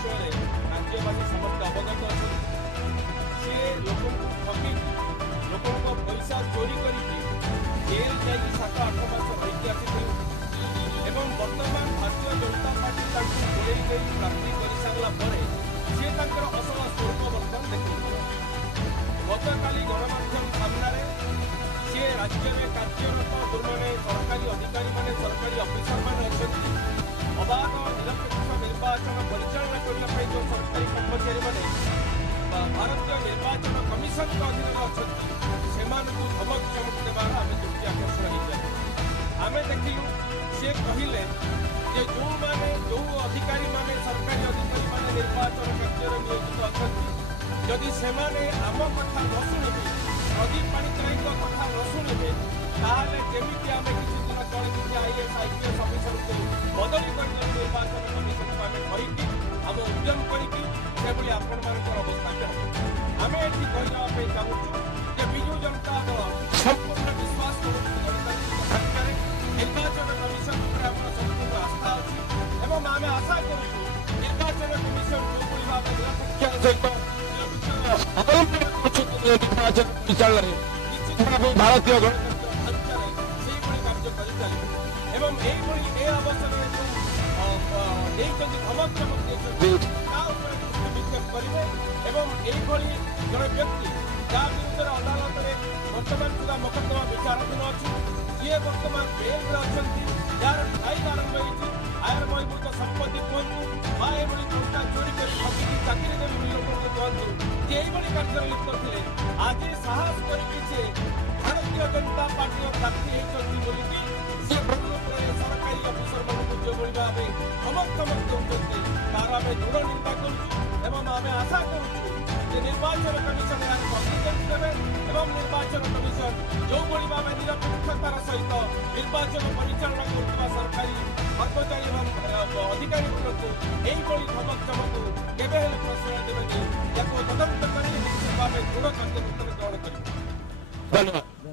विषय राज्यवासी समस्त अवगत अच्छा सी लोक ठगी लोक पैसा चोरी करके जेल जा 7-8 मास रही आसी बर्तमान भारतीय जनता पार्टी गोड़े गई प्राप्ति कर सारा सी असल स्वरूप बर्तमान देखा गतकाली गणमाध्यम सामने सी राज्य में कार्यरत जो मैंने सरकारी अधिकारी मैंने सरकारी अफिसर मैंने अच्छा अबाध निरपेक्ष निर्वाचन परिचालना करने जो सरकारी कर्मचारी मैंने भारतीय निर्वाचन कमिशन अधीन अच्छा से धमक चमक देवार आम दृष्टि आकर्षण हो जाए आम देखिलु सी कहले जो मैंने जो अधिकारी मैंने सरकारी अधिकारी मैंने निर्वाचन कार्य नियोजित अच्छा जदि से आम कथा न शुणे प्रदीप पाणिग्राही कथा न शुणे ताले जमी आम किसी दिन तले किसी आईएएस आईपीएस अफिसर को बदली कर निर्वाचन कमिशन को आम कहीकि आम उद्यम करके आपण अवस्था भी हम आम ये कहवाई चाहूँ कि विजु जनता दल संपूर्ण विश्वास कर निर्वाचन कमिशन संपूर्ण आस्था अच्छी आम आशा करूँ निर्वाचन कमिशन जो भाव निरपेक्ष निर्वाचन परिचालन भारतीय गणतंत्र ढांचार कार्य कर अवसर धमक चमक विक्षेप करेंगे जड़े व्यक्ति जहाँ विरुद्ध अदालत में बर्तमान सुधा मकदमा विचाराधीन अच्छी सी बर्तमान बेल अच्छा यार फाइल आरंभ होती आयर बहिर्भूत संपत्ति कहतु बा ये टंका चोरी कर ठगिकी चाकरी देवी लोक कहतु यही कार्य लिप्त थे आज साहस करके भारतीय जनता पार्टी प्रार्थी होती सरकारी अफिसर मानक जो भाव धमक चमक दौरान तार आम दृढ़ निंदा करुँ आम आशा करुँ निर्वाचन कमिशन यार कग्निजेंस देवे निर्वाचन कमिशन जो भाव निरपेक्षतार सहित निर्वाचन परिचालना कर सरकारी कर्मचारी अधिकारी को धमक चमक केवे प्रश्रय देवे या तदंत कर निश्चित भाव दृढ़ कार्यानुष्ठान ग्रहण कर।